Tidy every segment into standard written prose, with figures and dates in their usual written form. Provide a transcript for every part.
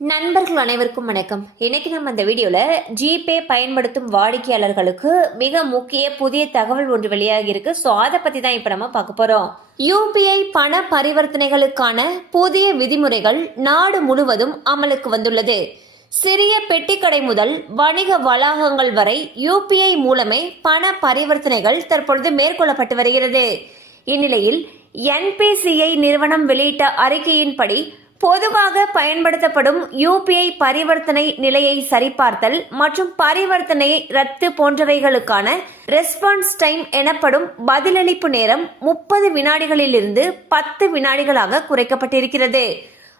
நண்பர்கள் அனைவருக்கும் வணக்கம். இன்னைக்கு நம்ம இந்த வீடியோல ஜிபே பயன்படுத்தும் வாடிக்கையாளர்களுக்கு மிக முக்கிய புதிய தகவல் ஒன்று வெளியாகி இருக்கு. ஸோ அதை பத்தி தான் இப்ப நம்ம பார்க்க போறோம். யூபிஐ பண பரிவர்த்தனைகளுக்கான புதிய விதிமுறைகள் நாடு முழுவதும் அமலுக்கு வந்துள்ளது. சிறிய பெட்டிக்கடை முதல் வணிக வளாகங்கள் வரை யூபிஐ மூலமே பண பரிவர்த்தனைகள் தற்பொழுது மேற்கொள்ளப்பட்டு வருகிறது. இந்நிலையில் என்பிசிஐ நிறுவனம் வெளியிட்ட அறிக்கையின்படி பொதுவாக பயன்படுத்தப்படும் யூபிஐ பரிவர்த்தனை நிலையை சரிபார்த்தல் மற்றும் பரிவர்த்தனை ரத்து போன்றவைகளுக்கான ரெஸ்பான்ஸ் டைம் எனப்படும் பதிலளிப்பு நேரம் 30 வினாடிகளிலிருந்து 10 வினாடிகளாக குறைக்கப்பட்டிருக்கிறது.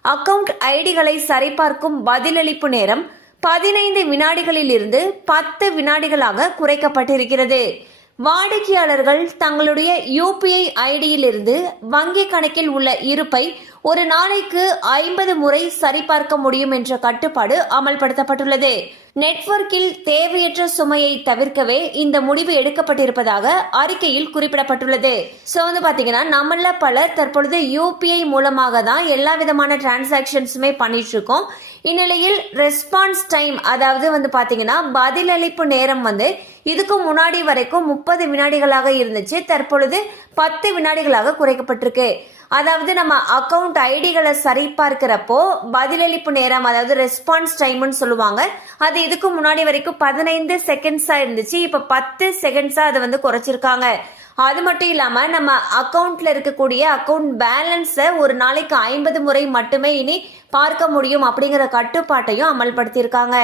அக்கவுண்ட் ஐடிகளை சரிபார்க்கும் பதிலளிப்பு நேரம் 15 வினாடிகளிலிருந்து 10 வினாடிகளாக குறைக்கப்பட்டிருக்கிறது. வாடிக்கையாளர்கள் தங்களுடைய யூபிஐ ஐடியிலிருந்து வங்கி கணக்கில் உள்ள இருப்பை ஒரு நாளைக்கு 50 முறை சரிபார்க்க முடியும் என்ற கட்டுப்பாடு அமல்படுத்தப்பட்டுள்ளது. நெட்வொர்க்கில் தேவையற்ற சுமையை தவிர்க்கவே இந்த முடிவு எடுக்கப்பட்டிருப்பதாக அறிக்கையில் குறிப்பிடப்பட்டுள்ளது. ஸோ பாத்தீங்கன்னா நம்மள பலர் தற்பொழுது யூபிஐ மூலமாக தான் எல்லா விதமான டிரான்சாக்சன்ஸுமே பண்ணிட்டு இருக்கோம். இந்நிலையில் ரெஸ்பான்ஸ் டைம் அதாவது பாத்தீங்கன்னா பதிலளிப்பு நேரம் இதுக்கு முன்னாடி வரைக்கும் 30 வினாடிகளாக இருந்துச்சு. தற்பொழுது 10 வினாடிகளாக குறைக்கப்பட்டிருக்கு. அதாவது நம்ம அக்கவுண்ட் ஐடிகளை சரிபார்க்கிறப்போ பதிலளிப்பு நேரம் அதாவது ரெஸ்பான்ஸ் டைம்னு சொல்லுவாங்க. அது இதுக்கு முன்னாடி வரைக்கும் 15 செகண்ட்ஸா இருந்துச்சு. இப்ப 10 செகண்ட்ஸா அதை குறைச்சிருக்காங்க. அது மட்டும் இல்லாம நம்ம அக்கவுண்ட்ல இருக்கக்கூடிய அக்கவுண்ட் பேலன்ஸை ஒரு நாளைக்கு 50 முறை மட்டுமே இனி பார்க்க முடியும் அப்படிங்கிற கட்டுப்பாட்டையும் அமல்படுத்தியிருக்காங்க.